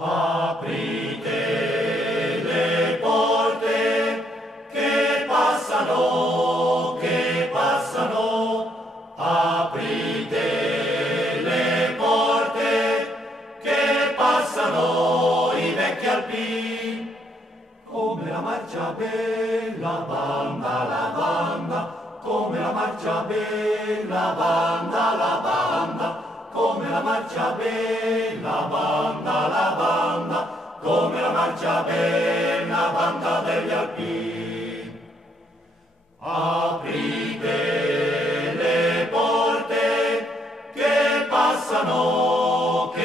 Aprite le porte che passano, aprite le porte che passano i vecchi alpini, come la marcia bella banda, la banda, come la marcia bella banda, la banda, come la marcia bella banda, la banda, come la marcia bella banda degli alpini. Aprite le porte che passano,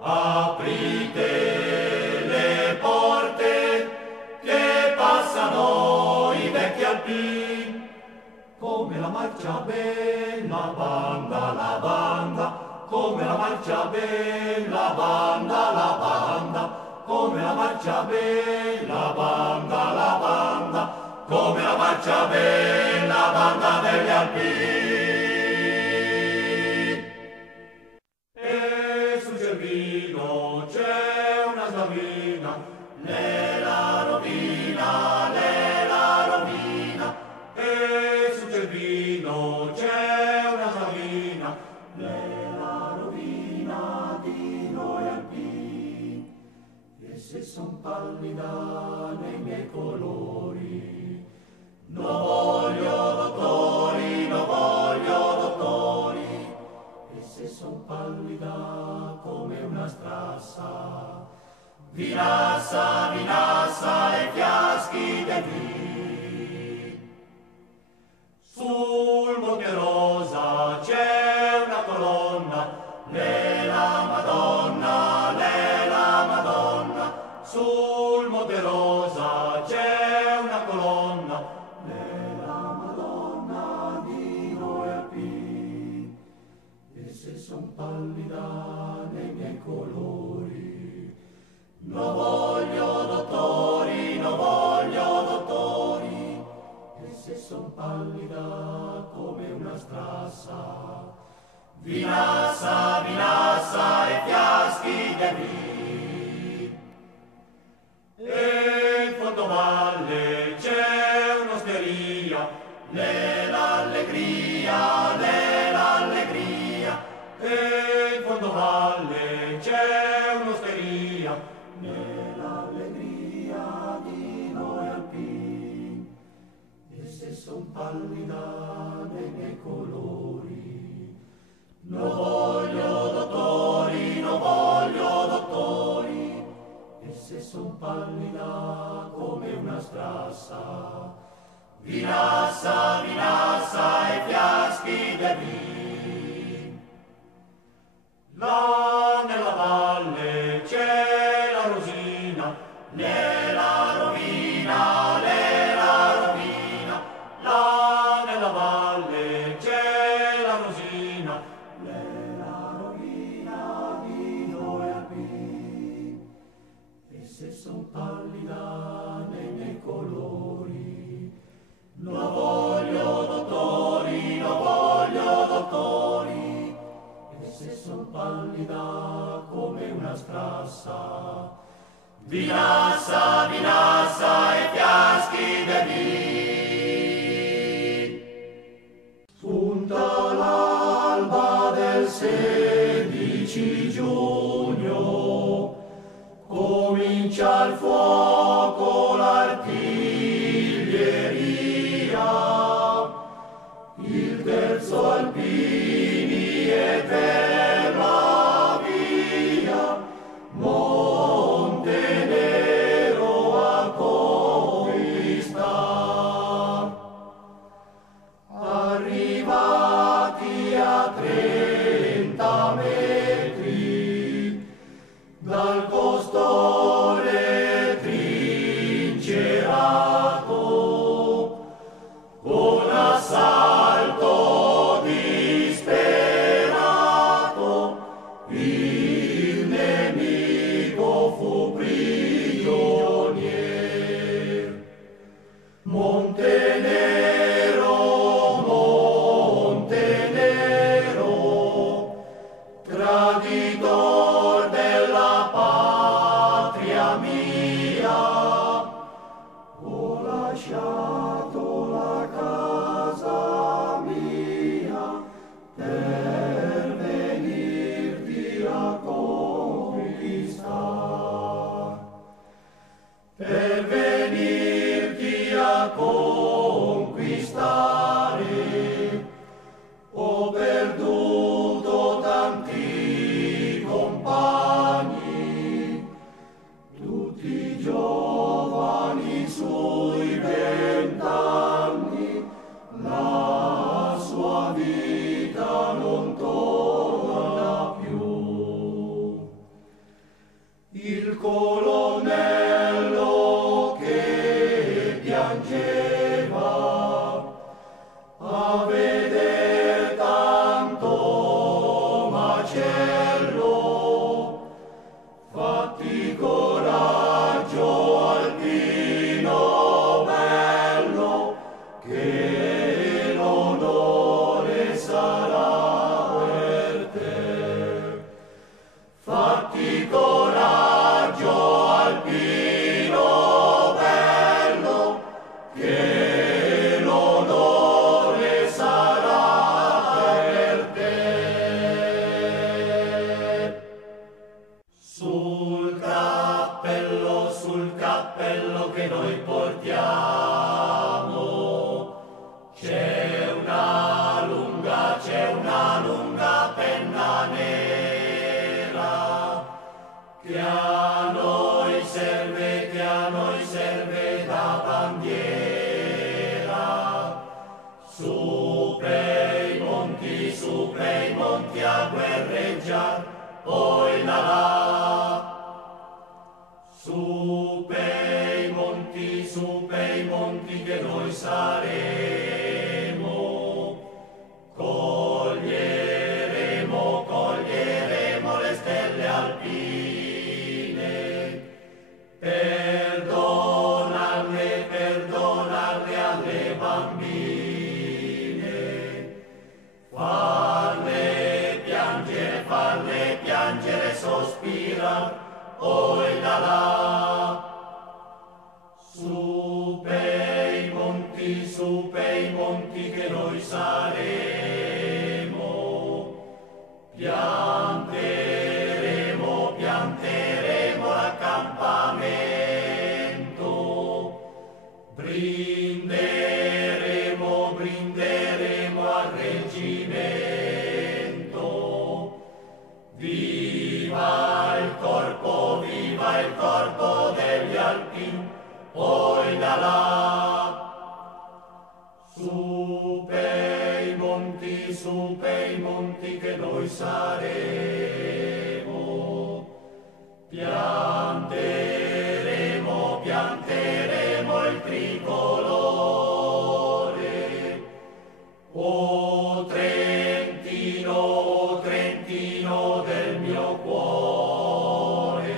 aprite le porte che passano i vecchi alpini, come la marcia bella banda, la banda, come la marcia bella banda, la banda, come la marcia bella banda, la banda, come la marcia bella banda degli alpini. E sul Cervino c'è una slavina, lei la rovina, lei la rovina. E sul Cervino c'è una slavina, lei la rovina di noi alpini. E se son pallida nei miei colori, no voglio dottori, no voglio dottori. E se son pallida come una strassa, vinassa, vinassa e fiaschi del vin. Sul Monte Rosa c'è una colonna, l'è la Madonna, l'è la Madonna. Sul Monte Rosa c'è una colonna, l'è la Madonna di noi alpini. E se son pallida nei miei colori, no voglio dottori, no voglio dottori. E se son pallida come una strassa, vinassa, vinassa e fiaschi del vin. E in fondovalle c'è un'osteria, l'è l'allegria, l'è l'allegria. E in fondovalle c'è un'osteria, l'è l'allegria di noi alpini. E se son pallida nei miei colori, no voglio dottori, no voglio dottori. E se son pallida come una strassa, vinassa, vinassa e fiaschi del vin. Là nella valle c'è la rosina, l'è la rovina, l'è la rovina. Là nella valle c'è la rosina, l'è la rovina di noi alpini. E se son pallida nei miei colori, no voglio dottori, no voglio dottori. E se son pallida come una strassa, vinassa, vinassa e fiaschi del vin. Spunta l'alba del 16 giugno, comincia il fuoco, l'artiglieria, il terzo alpini e per la via Montenero a conquistar. Arrivati a 30 metri dal costone Su pei monti a guerreggiar, oi là là. Su pei monti che noi saremo, coglieremo le stelle alpine, perdonarle alle bambine, farle piangere, sospirar, oi là là. Su pei monti che noi saremo, pianteremo l'accampamento, brinderemo al reggimento. Viva il corpo degli alpini, oi là là. Su pei monti che noi saremo, pianteremo il tricolore. O Trentino del mio cuore,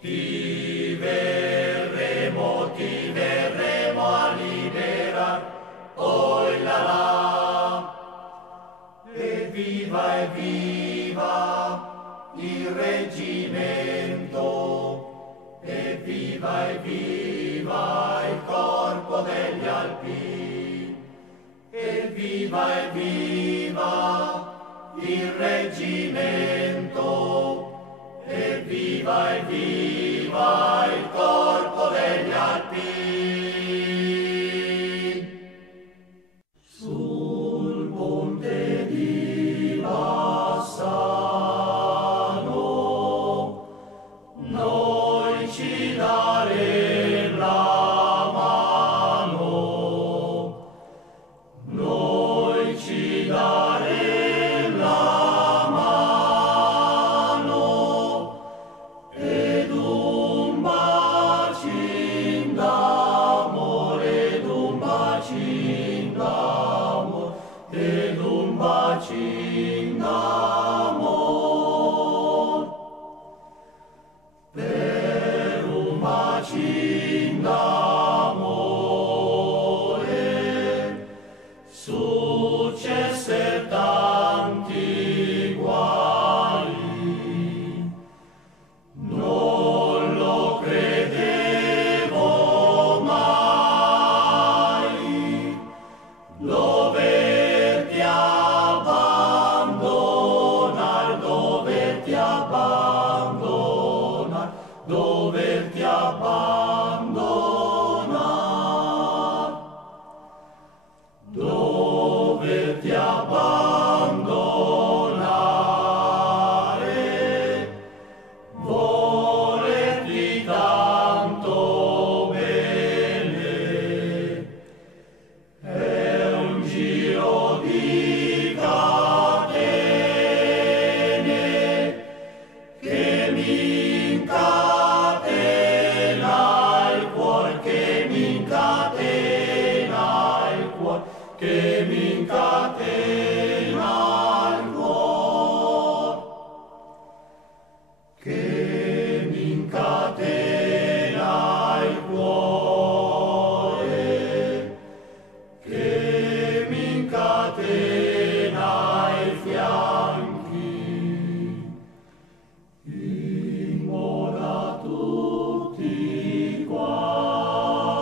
ti verremo a liberar, oi là là. E viva il reggimento, e viva il corpo degli alpini, e viva il reggimento, e viva il corpo degli alpini. Sul ponte di Bassano noi ci daremo la mano, noi ci daremo la mano, ed un bacin d'amore, ed un bacin d'amore, ed un bacin d'amore, per un bacin d'amore successer tanti guai. Non lo credevo mai, doverti abbandonar, doverti abbandonar, doverti abbandonar, doverti abbandonare, volerti tanto bene. È un giro di catene che mi incatena il cuore, che mi incatena il cuore, che mi incatena il cuore, che mi incatena il cuore, che mi incatena i fianchi, in moda tutti quanti,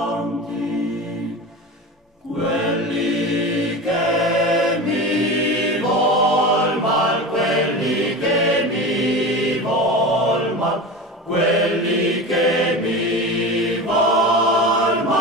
quelli che mi vol mal, quelli che mi vol mal, quelli che mi vol mal.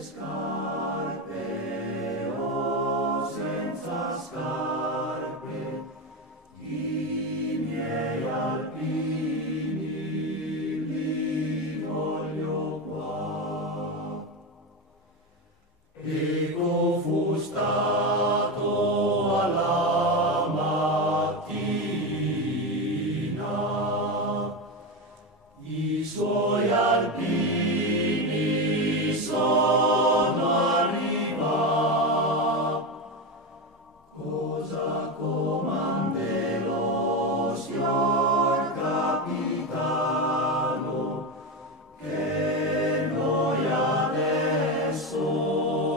scarpe o senza scarpe, i miei alpini li voglio qua. Ecco fu stato alla mattina, i suoi alpini sono arrivati. Cosa comanderò, signor capitano, che noi adesso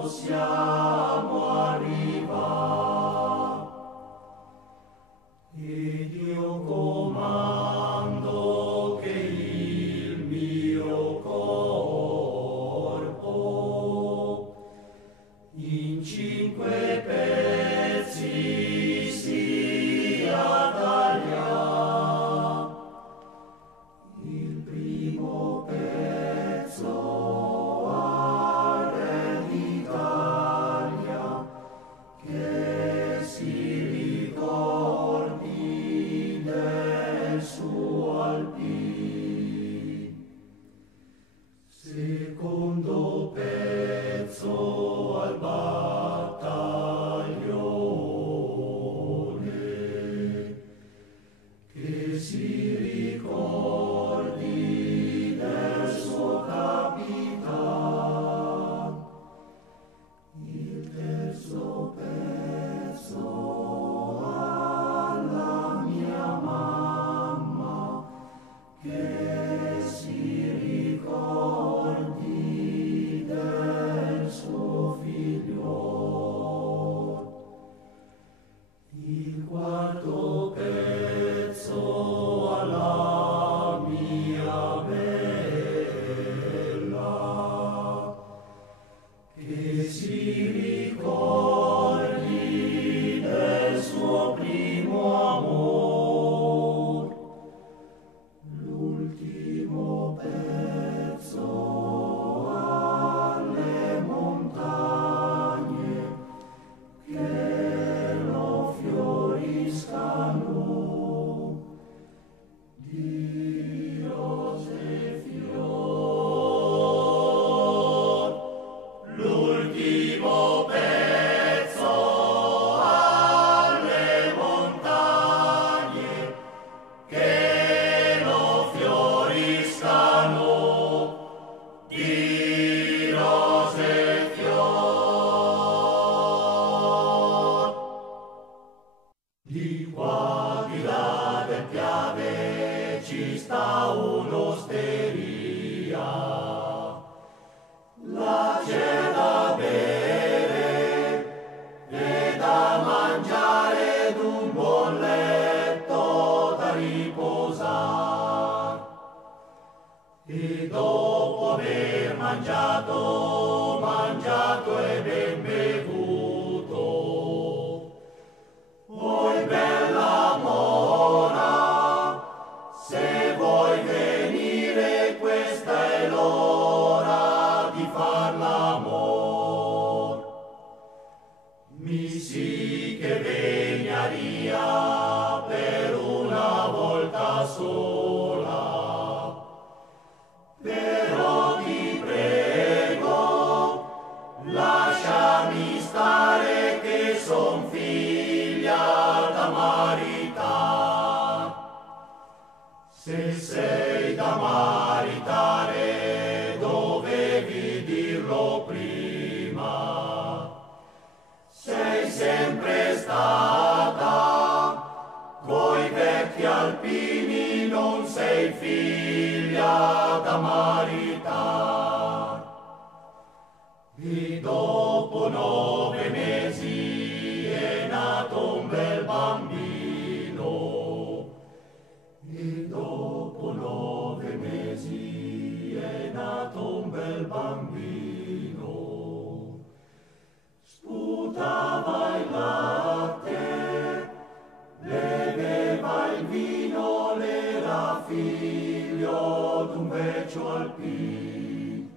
siamo arrivati? Ed io comando che il mio corpo in 5 pezzi sia tagliato. Il primo pezzo al re d'Italia, che si ricordi del suo alpin. Secondo pezzo al battaglione, che si ricordi del suo capitano. Il terzo pezzo alla mia mamma, che si ricordi del suo figliuolo. Il quarto pezzo alla mia bella, che si ricordi del suo primo amor. L'ultimo pezzo alle montagne, che lo fioriscano di rose fior. L'ultimo pezzo alle montagne, che lo fioriscano di rose fior. Di qua di là del Piave ci sta un'osteria, là c'è da bere e da mangiare ed un buon letto da riposare. E dopo aver mangiato e ben bevuto, oi bella mora, se vuoi venire questa è l'ora di far l'amor. Mi sì che vegnaria per una volta sola, però ti prego, lasciami stare che son figlia da maritare. Se sei da maritare dovevi dirlo prima. Sei sempre stata coi vecchi alpini, non sei figlia da maritare. E dopo 9 mesi è nato un bel bambino. E dopo 9 mesi è nato un bel bambino. Sputava il latte, beveva il vino, l'era figlio d'un vecchio alpin.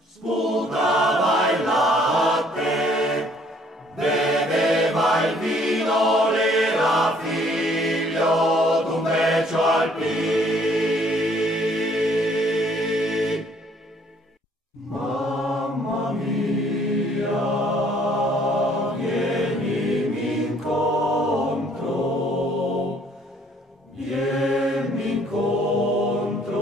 Sputava mia, vieni incontro, vieni incontro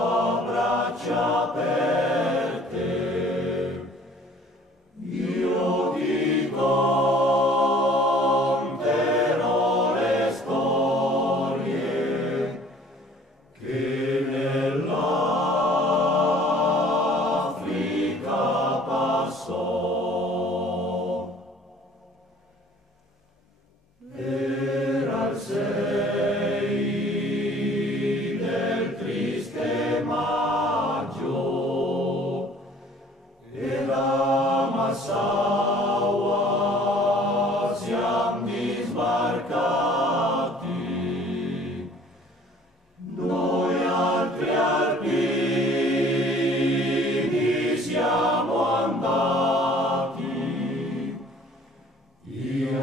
a braccia aperte. Io ti conterò le storie che nell'Africa passò. Era il 6 del triste maggio e da Massaua siamo disbarcati, noi altri alpini siamo andati in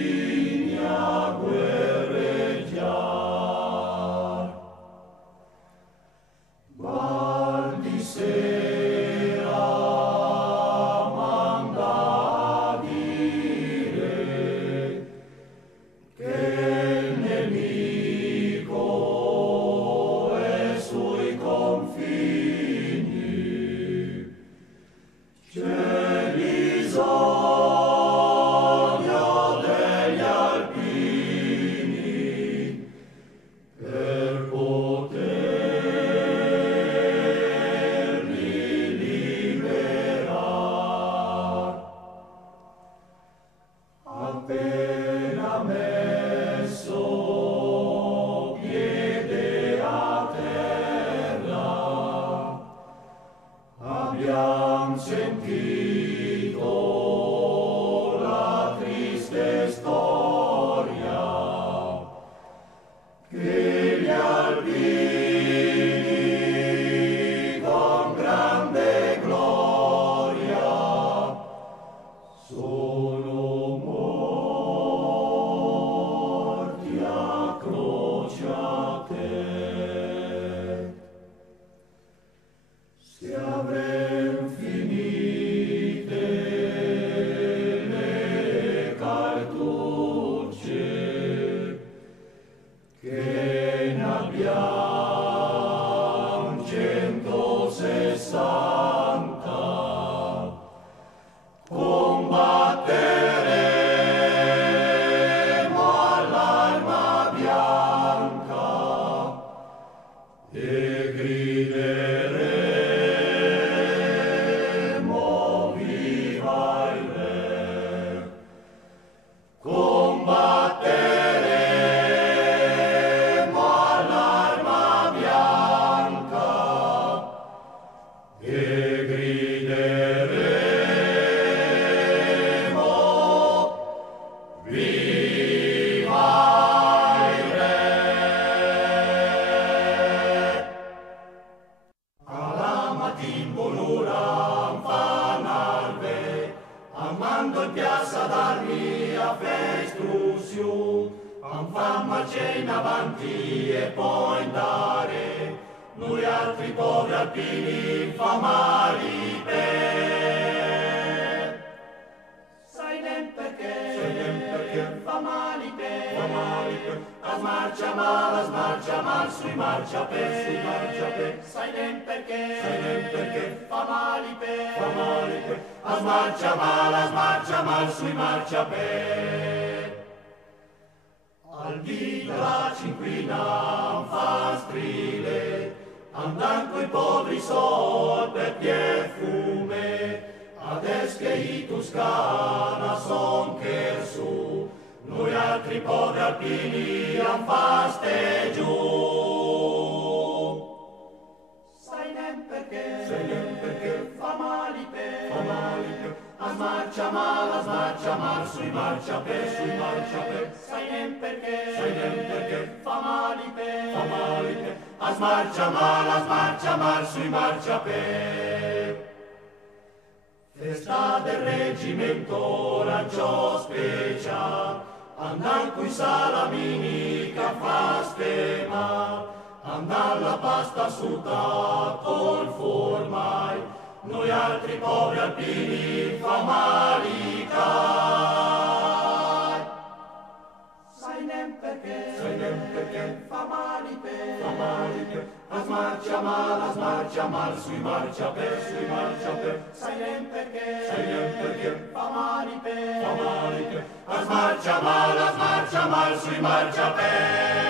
Abissinia guerreggiar. Mal di sera manda a dire che il nemico è sui confini. C'è bisogno degli alpini per poterli liberare. Appena messo piede a terra, abbiamo sentito la triste storia che gli alpini con grande gloria sono morti a crociate. Se avrem finite le cartucce, che ne abbiamo 160, combatteremo all'arma bianca e grideremo viva il re. Combatteremo all'arma bianca e grideremo viva il re. Alla mattina buon'ora fan alve, andando in piazza d'armi a festruzione, fan marcia in avanti e poi andare, noi altri poveri alpini fa mali per. Sai nem perché fa mali per, a smarcia mal sui marciapiedi, sai nem perché fa mali per, a smarcia mal sui marciapiedi. Al dì della cinquina fa strile, andan coi poveri sol per pie fume, ades che i Toscana son che su, noi altri poveri alpini han faste giù. Sai nem perché fa mali per, a smarcia mal sui marciapiedi, sai nem perché fa mali per, a smarcia mal sui marciapiedi. Festa del reggimento lanciò specia, andan coi salamini che fa spema, andar la pasta asciutta col formai, noi altri poveri alpini famalicai. Sai nem perché, famalipe, as marcia mal, sui marciapiedi, sai nem perché, famalipe, as marcia mal, sui marciapiedi.